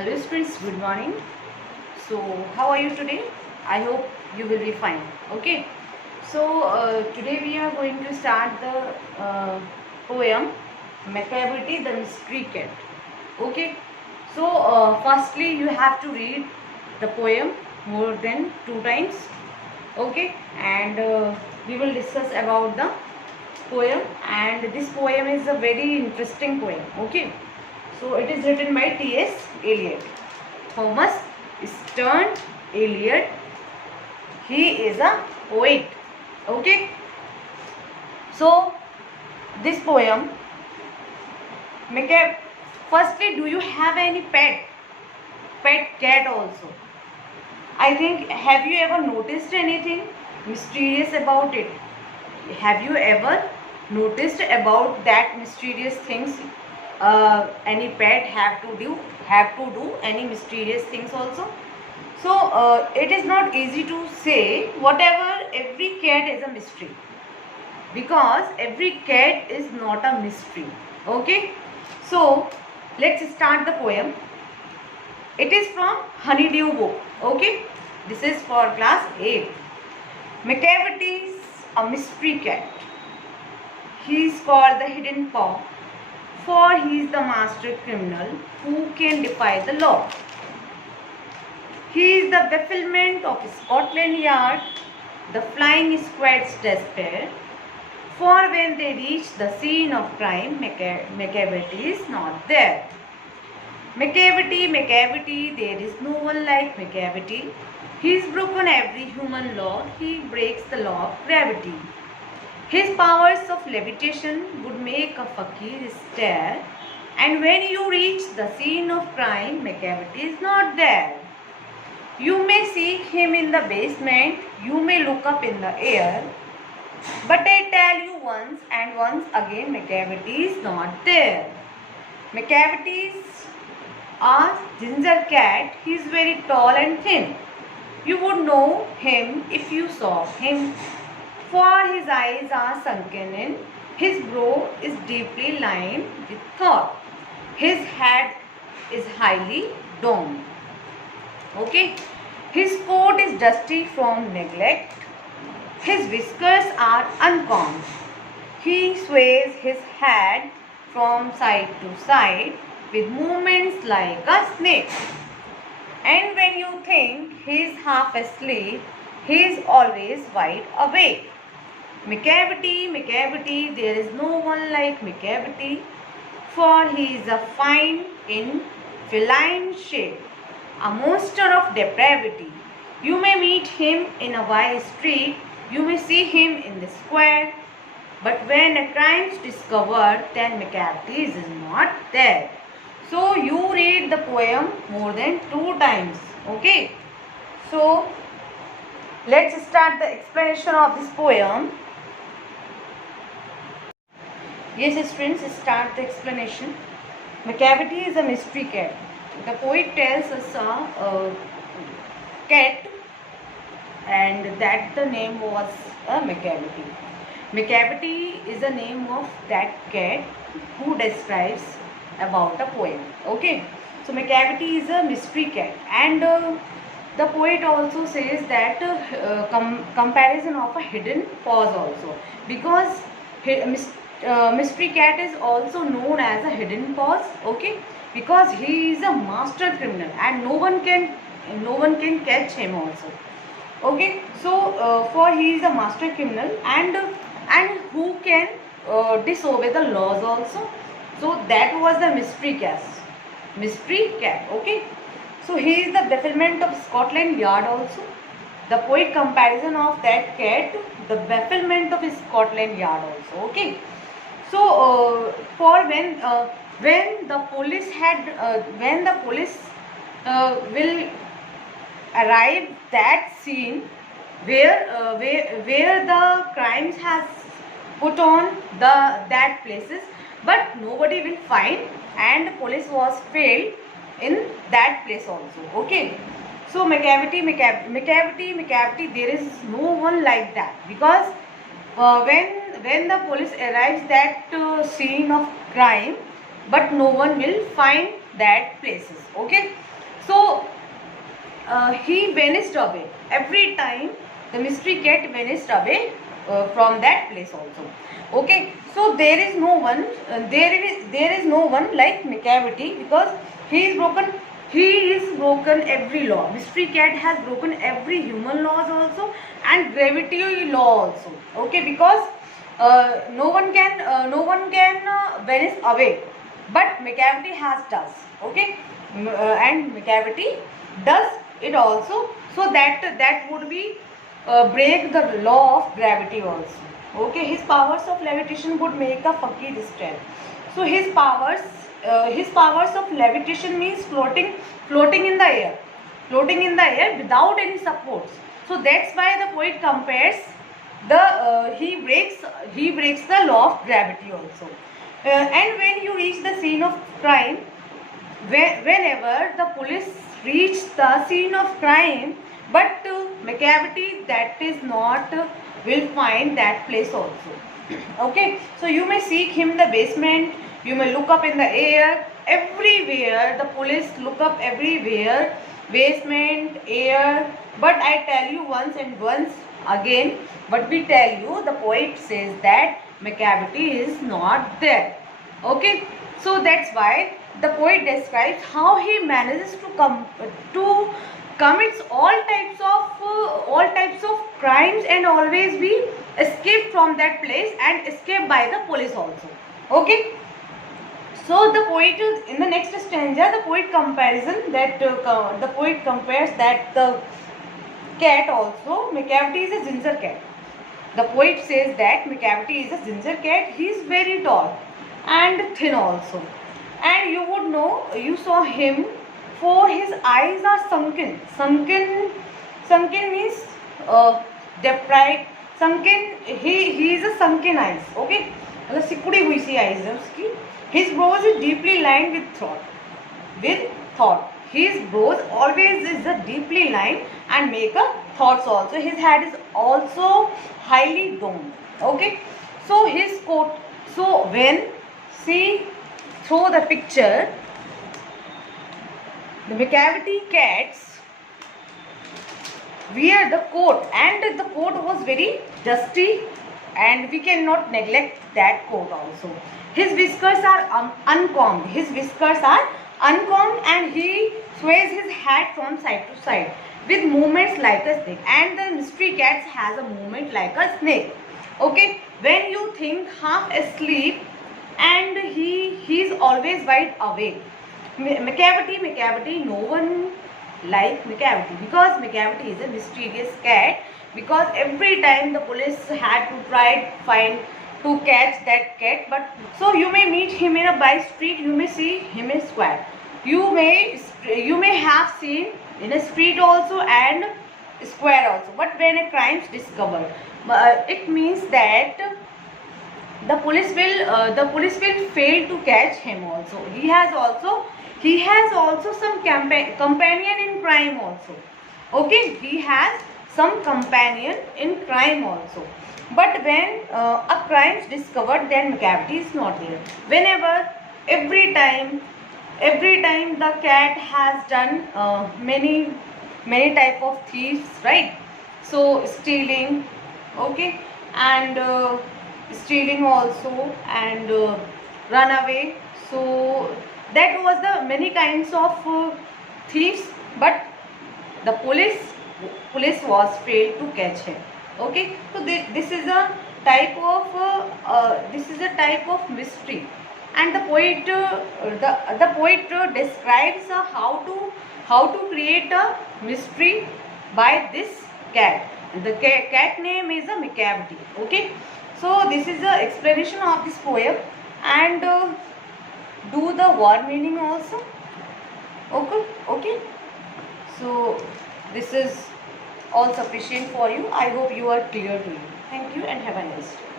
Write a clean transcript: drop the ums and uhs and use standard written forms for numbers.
Hello students, good morning. So how are you today? I hope you will be fine. Okay. So today we are going to start the poem Macavity the Mystery Cat. Okay. So firstly you have to read the poem more than 2 times. Okay. And we will discuss about the poem, and this poem is a very interesting poem. Okay. So it is written by T.S. Eliot. Thomas Stern Eliot. He is a poet. Okay. So this poem, firstly, do you have any pet? Pet cat also. I think, have you ever noticed anything mysterious about it? Have you ever noticed about that mysterious things? Any pet have to do any mysterious things also. So it is not easy to say whatever. Every cat is a mystery, because every cat is not a mystery. Okay, so let's start the poem. It is from Honeydew book. Okay, this is for class 8. Macavity is a mystery cat. He is called the hidden paw, for he is the master criminal who can defy the law. He is the bafflement of Scotland Yard, the flying squad's despair, for when they reach the scene of crime, Macavity is not there. Macavity, there is no one like Macavity. He has broken every human law, he breaks the law of gravity. His powers of levitation would make a fakir stare, and when you reach the scene of crime, Macavity is not there. You may seek him in the basement, you may look up in the air, but I tell you once and once again, Macavity is not there. Macavity is a ginger cat. He is very tall and thin. You would know him if you saw him, for his eyes are sunken in, his brow is deeply lined with thought, his head is highly domed. Okay, his coat is dusty from neglect, his whiskers are uncombed, he sways his head from side to side with movements like a snake, and when you think he is half asleep, he is always wide awake. Macavity, there is no one like Macavity, for he is a fiend in feline shape, a monster of depravity. You may meet him in a wide street, you may see him in the square, but when a crime is discovered, then Macavity is not there. So you read the poem more than 2 times. Okay. So let's start the explanation of this poem. Yes, students, start the explanation. Macavity is a mystery cat. The poet tells us a cat, and that the name was Macavity. Macavity is the name of that cat who describes about a poem. Okay, so Macavity is a mystery cat, and the poet also says that comparison of a hidden paws also, because mystery cat is also known as a hidden paws. Okay, because he is a master criminal and no one can catch him also. Okay, so for he is a master criminal, and who can disobey the laws also. So that was the mystery cat. Okay, so he is the bafflement of Scotland Yard also. The poet comparison of that cat, the bafflement of Scotland Yard also. Okay, so for when the police will arrive that scene where the crimes has put on that places, but nobody will find, and police was failed in that place also. Okay, so Macavity, there is no one like that, because when the police arrives that scene of crime, but no one will find that places. Okay, so he vanished away. Every time the mystery cat vanished away from that place also. Okay, so there is no one, there is no one like McCavity, because he is broken. He is broken every law. Mystery cat has broken every human laws also, and gravity law also. Okay, because no one can vanish away, but McCavity has does. Okay, and McCavity does it also, so that would be break the law of gravity also. Okay, his powers of levitation would make a fakir stand. So his powers of levitation means floating in the air, without any supports. So that's why the poet compares he breaks the law of gravity also. And when you reach the scene of crime, whenever the police reach the scene of crime, but McCavity that is not will find that place also. Okay, so you may seek him in the basement, you may look up in the air, everywhere the police look up everywhere, basement, air, but I tell you once and once again, but we tell you, the poet says that McCavity is not there. Okay, so that's why the poet describes how he manages to commits all types of crimes and always be escaped from that place and escaped by the police also. Okay, so the poet in the next stanza, the poet compares that the cat also, McCavity is a ginger cat. The poet says that McCavity is a ginger cat. He is very tall and thin also, and you would know, you saw him, for his eyes are sunken. Sunken means deprived. Sunken, he is a sunken eyes. Okay, मतलब सिकुड़ी हुई सी eyes है उसकी. His brows is deeply lined with thought. His brows always is a deeply lined and make a thoughts also. His head is also highly domed. Okay, so his coat. So when see through the picture, the McCavity cats wear the coat, and the coat was very dusty, and we cannot neglect that coat also. His whiskers are uncombed. And he sways his hat from side to side with movements like a snake. And the mystery cat has a movement like a snake. Okay, when you think half asleep, and he is always wide awake. McCavity, no one like McCavity, because McCavity is a mysterious cat, because every time the police had to try to catch that cat. But so you may meet him in a by street, you may see him in square, you may have seen in a street also and square also. But when a crime is discovered, it means that the police will fail to catch him also. He has also some companion in crime also. Okay, he has some companion in crime also. But when a crime is discovered, then McCavity is not there. Every time the cat has done many type of thieves, right? So stealing, okay, and stealing also, and run away. So that was the many kinds of thieves, but the police was failed to catch him. Okay, so this is a type of mystery, and the poet describes how to create a mystery by this cat. The cat name is a McCavity. Okay, so this is the explanation of this poem, and do the word meaning also. Okay, so this is all sufficient for you. I hope you are clear to you. Thank you and have a nice day.